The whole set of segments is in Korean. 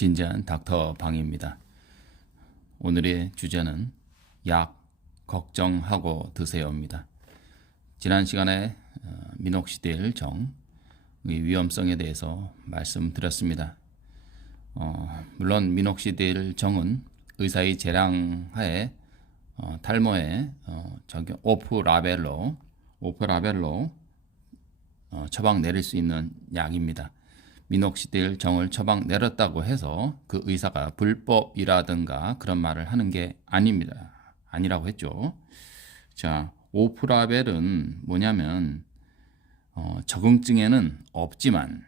진지한 닥터 방입니다. 오늘의 주제는 약 걱정하고 드세요입니다. 지난 시간에 미녹시딜 정의 위험성에 대해서 말씀드렸습니다. 물론 미녹시딜 정은 의사의 재량하에 탈모에 적용 오프라벨로 처방 내릴 수 있는 약입니다. 미녹시딜 정을 처방 내렸다고 해서 그 의사가 불법이라든가 그런 말을 하는 게 아닙니다. 아니라고 했죠. 자, 오프라벨은 뭐냐면 적응증에는 없지만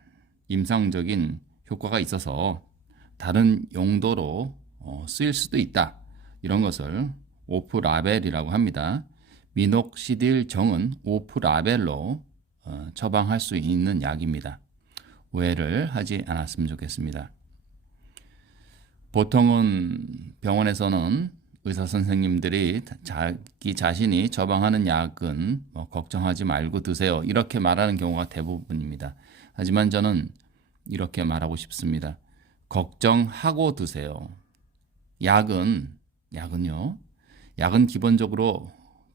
임상적인 효과가 있어서 다른 용도로 쓰일 수도 있다. 이런 것을 오프라벨이라고 합니다. 미녹시딜 정은 오프라벨로 처방할 수 있는 약입니다. 오해를 하지 않았으면 좋겠습니다. 보통은 병원에서는 의사 선생님들이 자기 자신이 처방하는 약은 걱정하지 말고 드세요. 이렇게 말하는 경우가 대부분입니다. 하지만 저는 이렇게 말하고 싶습니다. 걱정하고 드세요. 약은요. 약은 기본적으로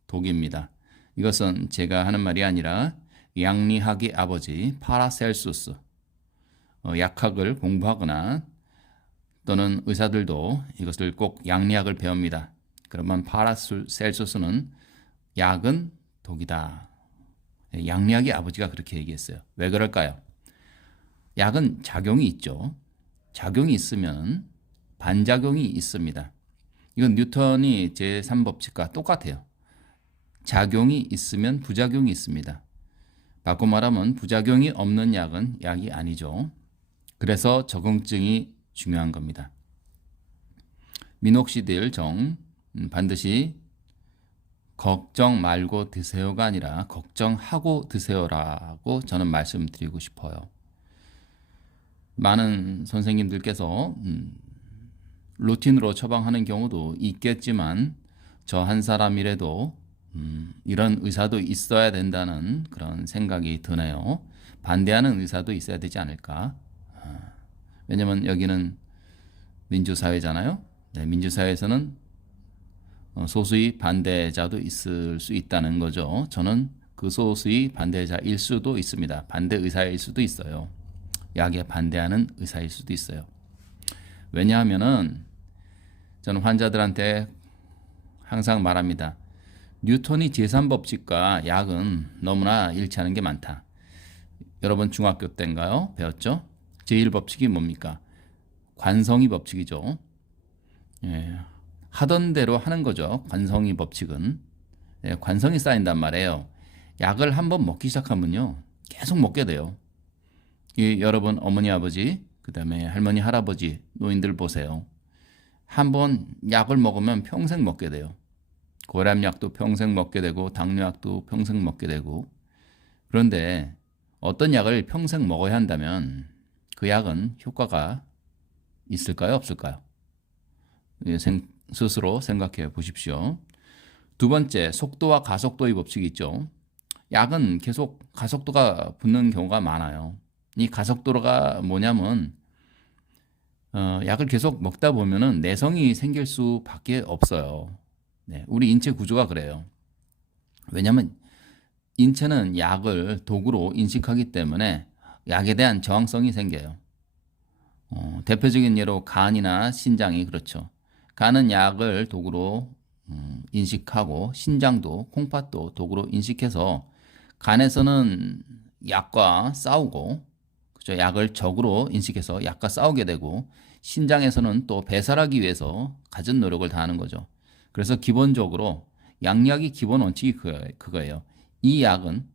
독입니다. 이것은 제가 하는 말이 아니라 양리학의 아버지 파라셀수스, 약학을 공부하거나 또는 의사들도 이것을 꼭 양리학을 배웁니다. 그러면 파라셀수스는 약은 독이다. 양리학의 아버지가 그렇게 얘기했어요. 왜 그럴까요? 약은 작용이 있죠. 작용이 있으면 반작용이 있습니다. 이건 뉴턴이 제3법칙과 똑같아요. 작용이 있으면 부작용이 있습니다. 바꿔 말하면 부작용이 없는 약은 약이 아니죠. 그래서 적응증이 중요한 겁니다. 미녹시딜 정 반드시 걱정 말고 드세요가 아니라 걱정하고 드세요라고 저는 말씀드리고 싶어요. 많은 선생님들께서 루틴으로 처방하는 경우도 있겠지만 저 한 사람이라도 이런 의사도 있어야 된다는 그런 생각이 드네요. 반대하는 의사도 있어야 되지 않을까? 왜냐면 여기는 민주사회잖아요. 네, 민주사회에서는 소수의 반대자도 있을 수 있다는 거죠. 저는 그 소수의 반대자일 수도 있습니다. 반대 의사일 수도 있어요. 약에 반대하는 의사일 수도 있어요. 왜냐하면은 저는 환자들한테 항상 말합니다. 뉴턴이 제3법칙과 약은 너무나 일치하는 게 많다. 여러분 중학교 때인가요? 배웠죠? 제1법칙이 뭡니까? 관성의 법칙이죠. 예, 하던 대로 하는 거죠. 관성의 법칙은. 예, 관성이 쌓인단 말이에요. 약을 한번 먹기 시작하면요. 계속 먹게 돼요. 여러분 어머니 아버지 그 다음에 할머니 할아버지 노인들 보세요. 한번 약을 먹으면 평생 먹게 돼요. 고혈압약도 평생 먹게 되고 당뇨약도 평생 먹게 되고. 그런데 어떤 약을 평생 먹어야 한다면 그 약은 효과가 있을까요? 없을까요? 스스로 생각해 보십시오. 두 번째, 속도와 가속도의 법칙이 있죠. 약은 계속 가속도가 붙는 경우가 많아요. 이 가속도가 뭐냐면 약을 계속 먹다 보면은 내성이 생길 수밖에 없어요. 네, 우리 인체 구조가 그래요. 왜냐하면 인체는 약을 독으로 인식하기 때문에 약에 대한 저항성이 생겨요. 대표적인 예로 간이나 신장이 그렇죠. 간은 약을 독으로 인식하고 신장도 콩팥도 독으로 인식해서 간에서는 약과 싸우고 그렇죠? 약을 적으로 인식해서 약과 싸우게 되고 신장에서는 또 배설하기 위해서 갖은 노력을 다하는 거죠. 그래서 기본적으로 양약의 기본 원칙이 그거예요. 이 약은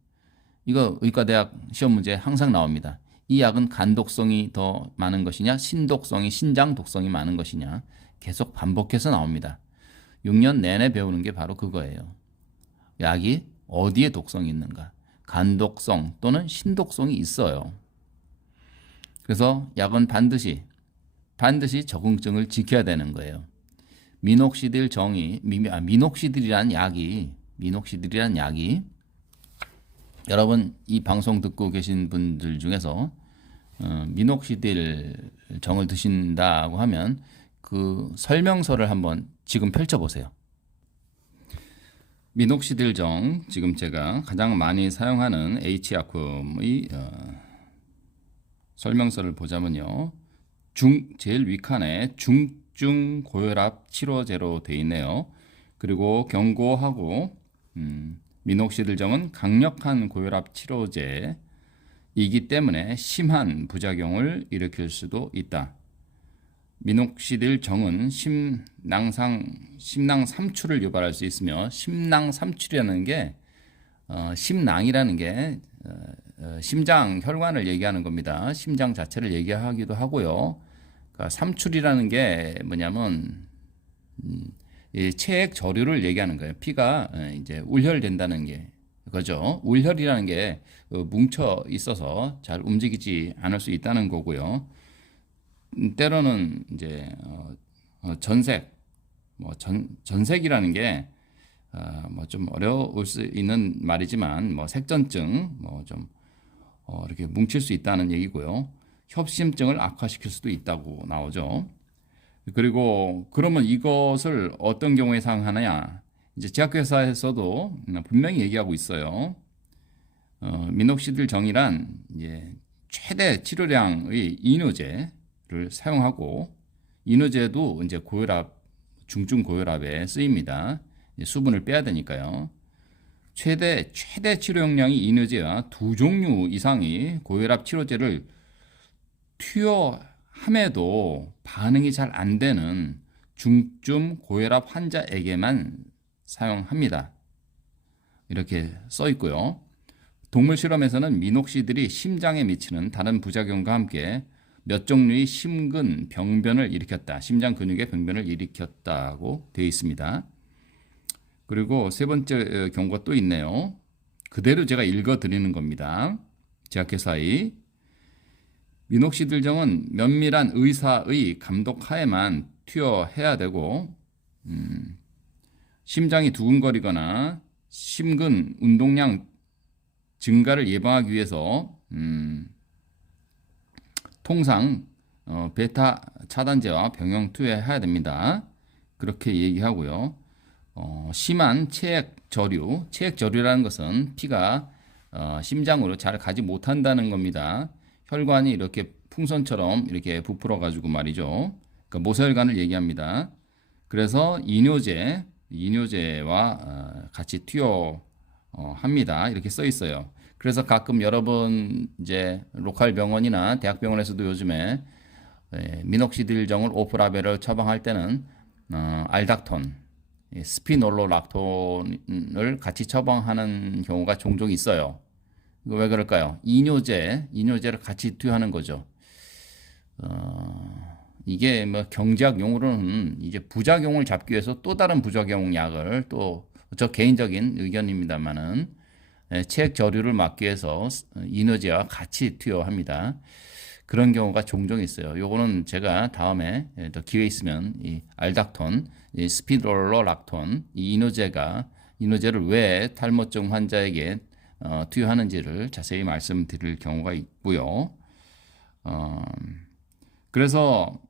이거 의과대학 시험 문제 항상 나옵니다. 이 약은 간 독성이 더 많은 것이냐 신독성이 신장 독성이 많은 것이냐 계속 반복해서 나옵니다. 6년 내내 배우는 게 바로 그거예요. 약이 어디에 독성이 있는가. 간독성 또는 신독성이 있어요. 그래서 약은 반드시 적응증을 지켜야 되는 거예요. 미녹시딜 정이 미녹시딜이란 약이 여러분 이 방송 듣고 계신 분들 중에서 미녹시딜 정을 드신다고 하면 그 설명서를 한번 지금 펼쳐보세요. 미녹시딜 정, 지금 제가 가장 많이 사용하는 H약품의 설명서를 보자면요. 제일 윗칸에 중증 고혈압 치료제로 되어 있네요. 그리고 경고하고 미녹시딜 정은 강력한 고혈압 치료제이기 때문에 심한 부작용을 일으킬 수도 있다. 미녹시딜 정은 심낭 삼출을 유발할 수 있으며, 심낭 삼출이라는 게 심낭이라는 게 심장 혈관을 얘기하는 겁니다. 심장 자체를 얘기하기도 하고요. 그러니까 삼출이라는 게 뭐냐면 이 체액 저류를 얘기하는 거예요. 피가 이제 울혈된다는 게 그죠. 울혈이라는 게 뭉쳐 있어서 잘 움직이지 않을 수 있다는 거고요. 때로는 이제 전색, 뭐 전색이라는 게 뭐 좀 어려울 수 있는 말이지만, 뭐 색전증, 뭐 좀 이렇게 뭉칠 수 있다는 얘기고요. 협심증을 악화시킬 수도 있다고 나오죠. 그리고 그러면 이것을 어떤 경우에 사용하느냐? 이제 제약회사에서도 분명히 얘기하고 있어요. 미녹시딜 정이란 이제 최대 치료량의 이뇨제를 사용하고, 이뇨제도 이제 중증 고혈압에 쓰입니다. 수분을 빼야 되니까요. 최대 치료 용량이 이뇨제와 2종류 이상의 고혈압 치료제를 투여함에도 반응이 잘 안 되는 중증 고혈압 환자에게만 사용합니다. 이렇게 써 있고요. 동물 실험에서는 미녹시딜이 심장에 미치는 다른 부작용과 함께 몇 종류의 심근 병변을 일으켰다. 심장 근육의 병변을 일으켰다고 되어 있습니다. 그리고 세 번째 경고가 또 있네요. 그대로 제가 읽어 드리는 겁니다. 제약회사의 미녹시딜 정은 면밀한 의사의 감독하에만 투여해야 되고, 심장이 두근거리거나 심근 운동량 증가를 예방하기 위해서 통상 베타 차단제와 병용 투여해야 됩니다. 그렇게 얘기하고요. 심한 체액저류라는 것은 피가 심장으로 잘 가지 못한다는 겁니다. 혈관이 이렇게 풍선처럼 이렇게 부풀어 가지고 말이죠. 그러니까 모세혈관을 얘기합니다. 그래서 이뇨제와 같이 투여합니다. 이렇게 써 있어요. 그래서 가끔 여러분 이제 로컬 병원이나 대학병원에서도 요즘에 미녹시딜 정을 오프라벨을 처방할 때는 알닥톤, 스피놀로락톤을 같이 처방하는 경우가 종종 있어요. 이거 왜 그럴까요? 이뇨제를 같이 투여하는 거죠. 이게 뭐 경제학 용어로는 이제 부작용을 잡기 위해서 또 다른 부작용 약을, 또 저 개인적인 의견입니다만은 체액 저류를 막기 위해서 이뇨제와 같이 투여합니다. 그런 경우가 종종 있어요. 요거는 제가 다음에 더 기회 있으면 이 알닥톤, 이 스피롤로락톤, 이 이뇨제를 왜 탈모증 환자에게 투여하는지를 자세히 말씀드릴 경우가 있고요. 그래서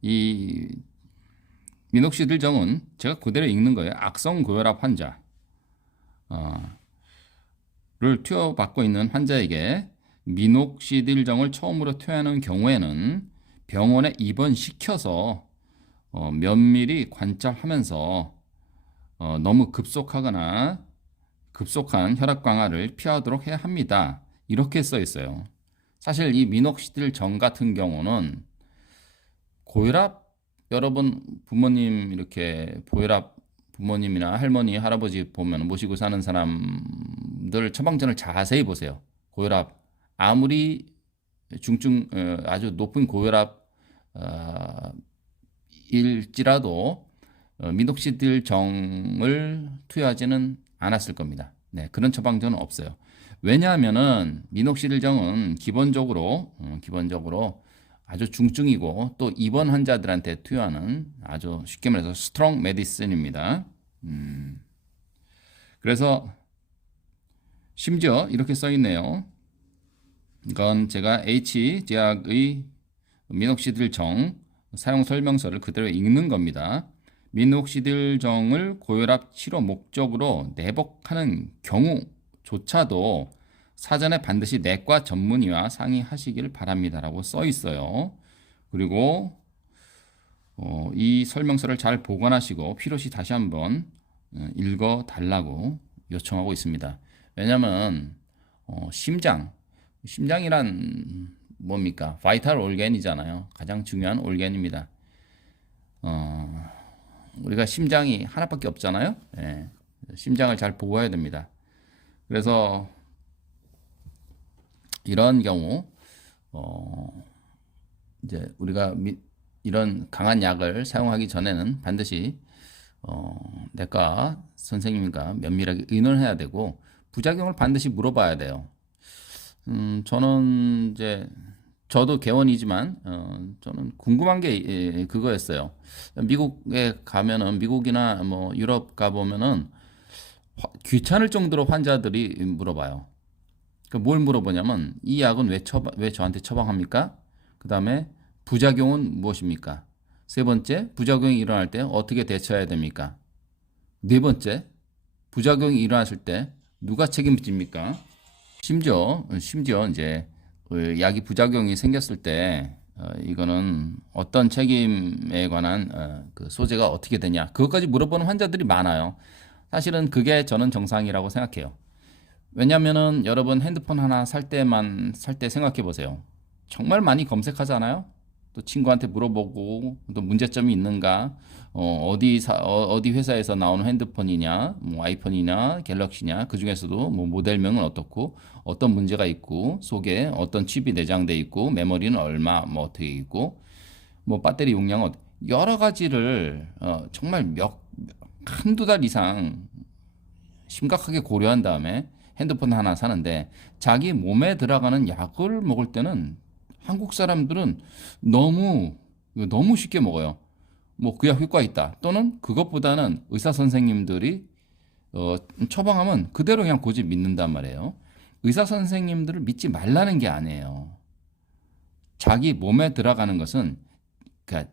이 미녹시딜 정은 제가 그대로 읽는 거예요. 악성 고혈압 환자를 투여받고 있는 환자에게 미녹시딜 정을 처음으로 투여하는 경우에는 병원에 입원시켜서 면밀히 관찰하면서 너무 급속한 혈압 강화를 피하도록 해야 합니다. 이렇게 써 있어요. 사실 이 미녹시딜 정 같은 경우는 고혈압, 여러분 부모님 이렇게 고혈압 부모님이나 할머니, 할아버지 보면 모시고 사는 사람들 처방전을 자세히 보세요. 고혈압 아무리 아주 높은 고혈압 일지라도 미녹시딜 정을 투여하지는 않았을 겁니다. 네, 그런 처방전은 없어요. 왜냐하면은 미녹시딜 정은 기본적으로 아주 중증이고 또 입원 환자들한테 투여하는 아주 쉽게 말해서 스트롱 메디슨입니다. 그래서 심지어 이렇게 써 있네요. 이건 제가 H 제약의 미녹시딜 정 사용 설명서를 그대로 읽는 겁니다. 미녹시딜 정을 고혈압 치료 목적으로 내복하는 경우조차도 사전에 반드시 내과 전문의와 상의하시길 바랍니다라고 써 있어요. 그리고 이 설명서를 잘 보관하시고 필요시 다시 한번 읽어 달라고 요청하고 있습니다. 왜냐하면 심장이란 뭡니까? 바이탈 올겐이잖아요. 가장 중요한 올겐입니다. 우리가 심장이 하나밖에 없잖아요. 예, 심장을 잘 보호해야 됩니다. 그래서 이런 경우 이제 우리가 이런 강한 약을 사용하기 전에는 반드시 내과 선생님과 면밀하게 의논해야 되고 부작용을 반드시 물어봐야 돼요. 저는 이제 저도 개원이지만 저는 궁금한 게 그거였어요. 미국에 가면은 미국이나 뭐 유럽 가 보면은 귀찮을 정도로 환자들이 물어봐요. 그러니까 뭘 물어보냐면 이 약은 왜 저한테 처방합니까? 그 다음에 부작용은 무엇입니까? 세 번째, 부작용이 일어날 때 어떻게 대처해야 됩니까? 네 번째, 부작용이 일어났을 때 누가 책임집니까? 심지어 이제 약이 부작용이 생겼을 때 이거는 어떤 책임에 관한 그 소재가 어떻게 되냐 그것까지 물어보는 환자들이 많아요. 사실은 그게 저는 정상이라고 생각해요. 왜냐면은 여러분 핸드폰 하나 살 때 생각해 보세요. 정말 많이 검색하잖아요. 또 친구한테 물어보고 또 문제점이 있는가, 어디 회사에서 나오는 핸드폰이냐, 뭐 아이폰이냐, 갤럭시냐, 그 중에서도 뭐 모델명은 어떻고, 어떤 문제가 있고, 속에 어떤 칩이 내장돼 있고, 메모리는 얼마, 뭐 어떻게 있고, 뭐 배터리 용량은 여러 가지를 정말 한두 달 이상 심각하게 고려한 다음에 핸드폰 하나 사는데 자기 몸에 들어가는 약을 먹을 때는 한국 사람들은 너무 쉽게 먹어요. 뭐 그 약 효과 있다. 또는 그것보다는 의사 선생님들이 처방하면 그대로 그냥 고집 믿는단 말이에요. 의사 선생님들을 믿지 말라는 게 아니에요. 자기 몸에 들어가는 것은 그러니까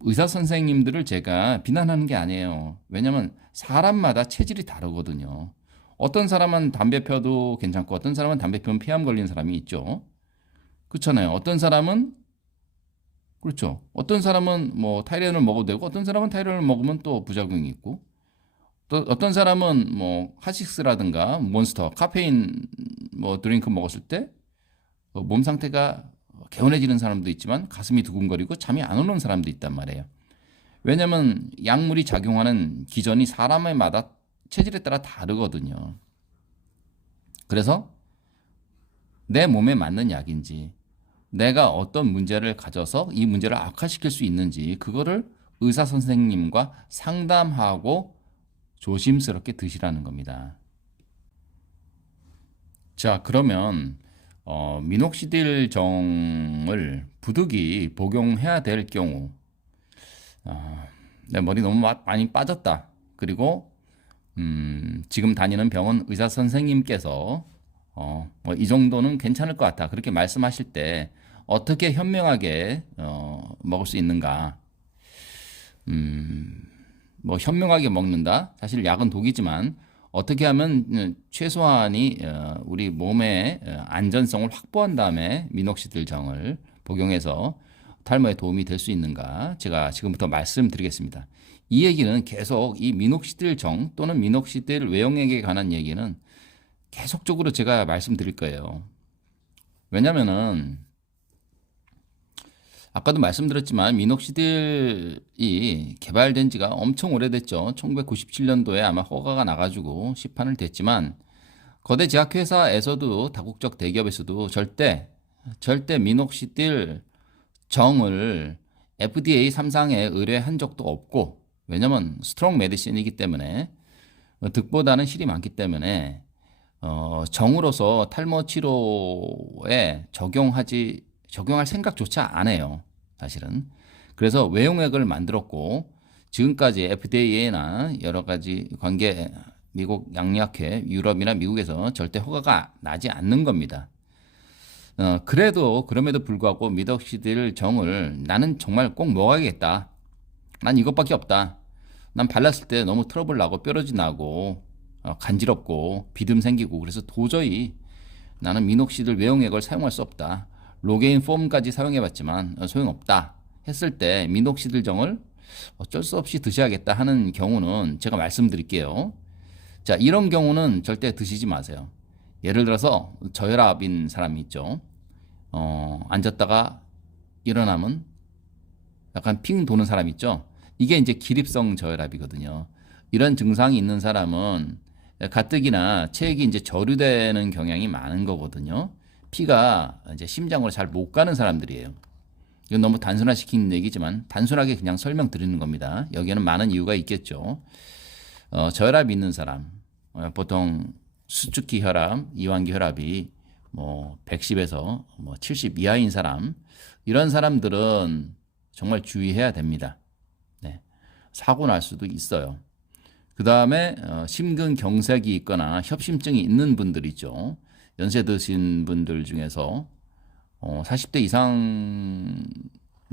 의사 선생님들을 제가 비난하는 게 아니에요. 왜냐면 사람마다 체질이 다르거든요. 어떤 사람은 담배 펴도 괜찮고 어떤 사람은 담배 피우면 폐암 걸리는 사람이 있죠. 그렇잖아요. 어떤 사람은 그렇죠. 어떤 사람은 뭐 타이레놀을 먹어도 되고 어떤 사람은 타이레놀을 먹으면 또 부작용이 있고 또 어떤 사람은 뭐 하식스라든가 몬스터, 카페인 뭐 드링크 먹었을 때 몸 상태가 개운해지는 사람도 있지만 가슴이 두근거리고 잠이 안 오는 사람도 있단 말이에요. 왜냐면 약물이 작용하는 기전이 사람마다 체질에 따라 다르거든요. 그래서 내 몸에 맞는 약인지 내가 어떤 문제를 가져서 이 문제를 악화시킬 수 있는지 그거를 의사 선생님과 상담하고 조심스럽게 드시라는 겁니다. 자, 그러면 미녹시딜 정을 부득이 복용해야 될 경우 내 머리 너무 많이 빠졌다. 그리고 지금 다니는 병원 의사 선생님께서 뭐 이 정도는 괜찮을 것 같아. 그렇게 말씀하실 때 어떻게 현명하게 먹을 수 있는가? 뭐 현명하게 먹는다. 사실 약은 독이지만 어떻게 하면 최소한이 우리 몸의 안전성을 확보한 다음에 미녹시딜 정을 복용해서 탈모에 도움이 될 수 있는가? 제가 지금부터 말씀드리겠습니다. 이 얘기는 계속 이 미녹시딜 정 또는 미녹시딜 외용액에 관한 얘기는 계속적으로 제가 말씀드릴 거예요. 왜냐면은 아까도 말씀드렸지만 미녹시딜이 개발된 지가 엄청 오래됐죠. 1997년도에 아마 허가가 나가지고 시판을 됐지만 거대 제약회사에서도 다국적 대기업에서도 절대 미녹시딜 정을 FDA 3상에 의뢰한 적도 없고 왜냐면 스트롱 메디신이기 때문에 득보다는 실이 많기 때문에 정으로서 탈모 치료에 적용할 생각조차 안 해요. 사실은. 그래서 외용액을 만들었고 지금까지 FDA나 여러 가지 미국 양약회, 유럽이나 미국에서 절대 허가가 나지 않는 겁니다. 그래도 그럼에도 불구하고 미덕시딜 정을 나는 정말 꼭 먹어야겠다. 난 이것밖에 없다. 난 발랐을 때 너무 트러블 나고 뾰루지 나고 간지럽고 비듬 생기고 그래서 도저히 나는 미녹시딜 외용액을 사용할 수 없다. 로게인 폼까지 사용해봤지만 소용없다. 했을 때 미녹시딜 정을 어쩔 수 없이 드셔야겠다 하는 경우는 제가 말씀드릴게요. 자, 이런 경우는 절대 드시지 마세요. 예를 들어서 저혈압인 사람이 있죠. 앉았다가 일어나면 약간 핑 도는 사람 있죠. 이게 이제 기립성 저혈압이거든요. 이런 증상이 있는 사람은 가뜩이나 체액이 이제 저류되는 경향이 많은 거거든요. 피가 이제 심장으로 잘 못 가는 사람들이에요. 이건 너무 단순화시킨 얘기지만 단순하게 그냥 설명드리는 겁니다. 여기에는 많은 이유가 있겠죠. 저혈압이 있는 사람, 보통 수축기 혈압, 이완기 혈압이 뭐 110에서 뭐 70 이하인 사람, 이런 사람들은 정말 주의해야 됩니다. 네. 사고 날 수도 있어요. 그 다음에 심근경색이 있거나 협심증이 있는 분들 있죠. 연세 드신 분들 중에서 40대 이상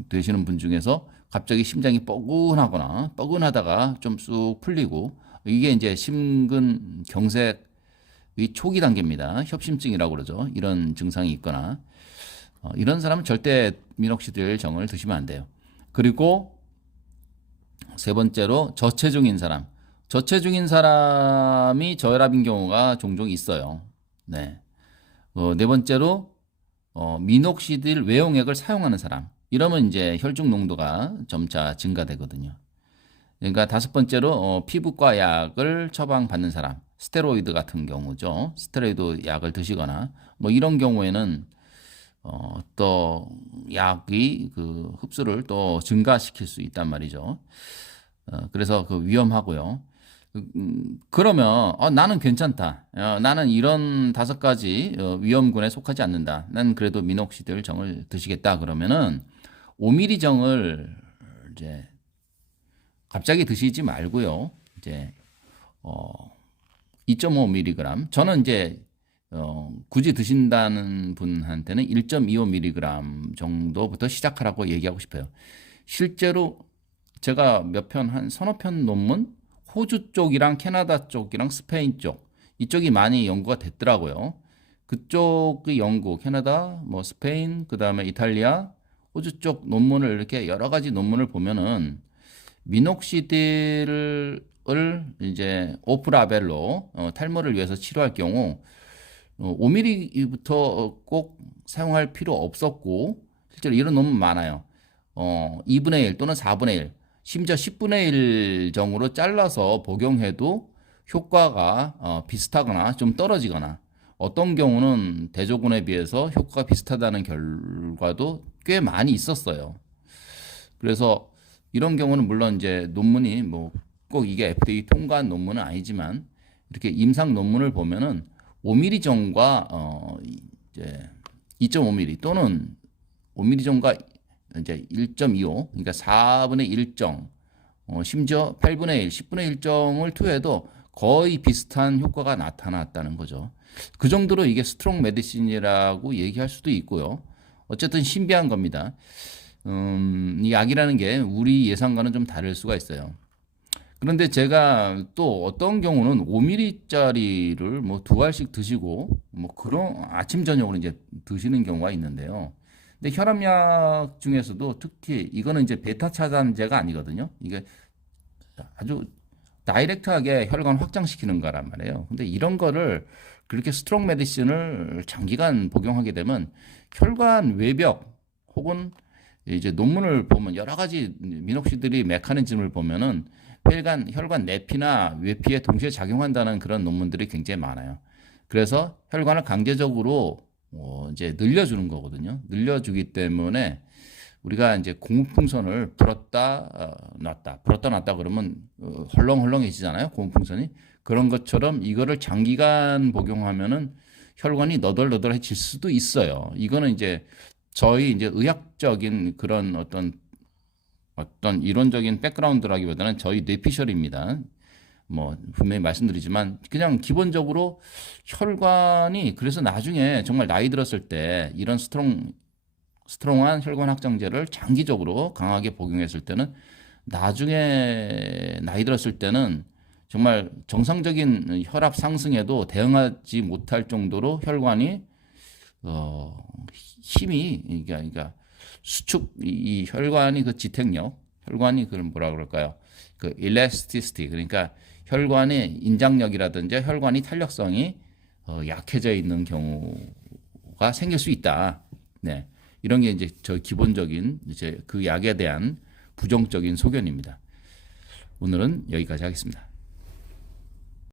되시는 분 중에서 갑자기 심장이 뻐근하다가 좀 쑥 풀리고 이게 이제 심근경색의 초기 단계입니다. 협심증이라고 그러죠. 이런 증상이 있거나 이런 사람은 절대 미녹시딜 정을 드시면 안 돼요. 그리고 세 번째로 저체중인 사람. 저체중인 사람이 저혈압인 경우가 종종 있어요. 네. 네 번째로 미녹시딜 외용액을 사용하는 사람. 이러면 이제 혈중 농도가 점차 증가되거든요. 그러니까 다섯 번째로 피부과 약을 처방받는 사람. 스테로이드 같은 경우죠. 스테로이드 약을 드시거나 뭐 이런 경우에는 또 약이 그 흡수를 또 증가시킬 수 있단 말이죠. 그래서 그 위험하고요. 그러면 나는 괜찮다. 나는 이런 다섯 가지 위험군에 속하지 않는다. 난 그래도 미녹시딜 정을 드시겠다. 그러면은 5ml 정을 이제 갑자기 드시지 말고요. 이제 2.5mg. 저는 이제 굳이 드신다는 분한테는 1.25mg 정도부터 시작하라고 얘기하고 싶어요. 실제로 제가 몇 편, 한 서너 편 논문, 호주 쪽이랑 캐나다 쪽이랑 스페인 쪽, 이쪽이 많이 연구가 됐더라고요. 그쪽의 연구, 캐나다, 뭐 스페인, 그 다음에 이탈리아, 호주 쪽 논문을 이렇게 여러 가지 논문을 보면은 미녹시딜을 이제 오프라벨로 탈모를 위해서 치료할 경우 5mm부터 꼭 사용할 필요 없었고 실제로 이런 논문 많아요. 2분의 1 또는 4분의 1 심지어 10분의 1 정으로 잘라서 복용해도 효과가 비슷하거나 좀 떨어지거나 어떤 경우는 대조군에 비해서 효과가 비슷하다는 결과도 꽤 많이 있었어요. 그래서 이런 경우는 물론 이제 논문이 뭐 꼭 이게 FDA 통과한 논문은 아니지만 이렇게 임상 논문을 보면은 5mm 정과 이제 2.5mm 또는 5mm 정과 이제 1.25 그러니까 4분의 1정 심지어 8분의 1, 10분의 1정을 투여해도 거의 비슷한 효과가 나타났다는 거죠. 그 정도로 이게 스트롱 메디신이라고 얘기할 수도 있고요. 어쨌든 신비한 겁니다. 이 약이라는 게 우리 예상과는 좀 다를 수가 있어요. 그런데 제가 또 어떤 경우는 5mm짜리를 뭐 두 알씩 드시고 뭐 그런 아침 저녁으로 이제 드시는 경우가 있는데요. 근데 혈압약 중에서도 특히 이거는 이제 베타 차단제가 아니거든요. 이게 아주 다이렉트하게 혈관 확장시키는 거란 말이에요. 근데 이런 거를 그렇게 스트롱 메디신을 장기간 복용하게 되면 혈관 외벽 혹은 이제 논문을 보면 여러 가지 미녹시딜이 메커니즘을 보면은 혈관 내피나 외피에 동시에 작용한다는 그런 논문들이 굉장히 많아요. 그래서 혈관을 강제적으로 이제 늘려주는 거거든요. 늘려주기 때문에 우리가 이제 고무풍선을 불었다 놨다 그러면 헐렁헐렁해지잖아요. 고무풍선이 그런 것처럼 이거를 장기간 복용하면은 혈관이 너덜너덜해질 수도 있어요. 이거는 이제 저희 이제 의학적인 그런 어떤 이론적인 백그라운드라기보다는 저희 뇌피셜입니다. 뭐 분명히 말씀드리지만 그냥 기본적으로 혈관이 그래서 나중에 정말 나이 들었을 때 이런 스트롱한 혈관 확장제를 장기적으로 강하게 복용했을 때는 나중에 나이 들었을 때는 정말 정상적인 혈압 상승에도 대응하지 못할 정도로 혈관이 힘이 그러니까 수축 이 혈관이 그 지탱력 혈관이 그걸 뭐라 그럴까요? 그 elasticity 그러니까 혈관의 인장력이라든지 혈관이 탄력성이 약해져 있는 경우가 생길 수 있다. 네. 이런 게 이제 저 기본적인 이제 그 약에 대한 부정적인 소견입니다. 오늘은 여기까지 하겠습니다.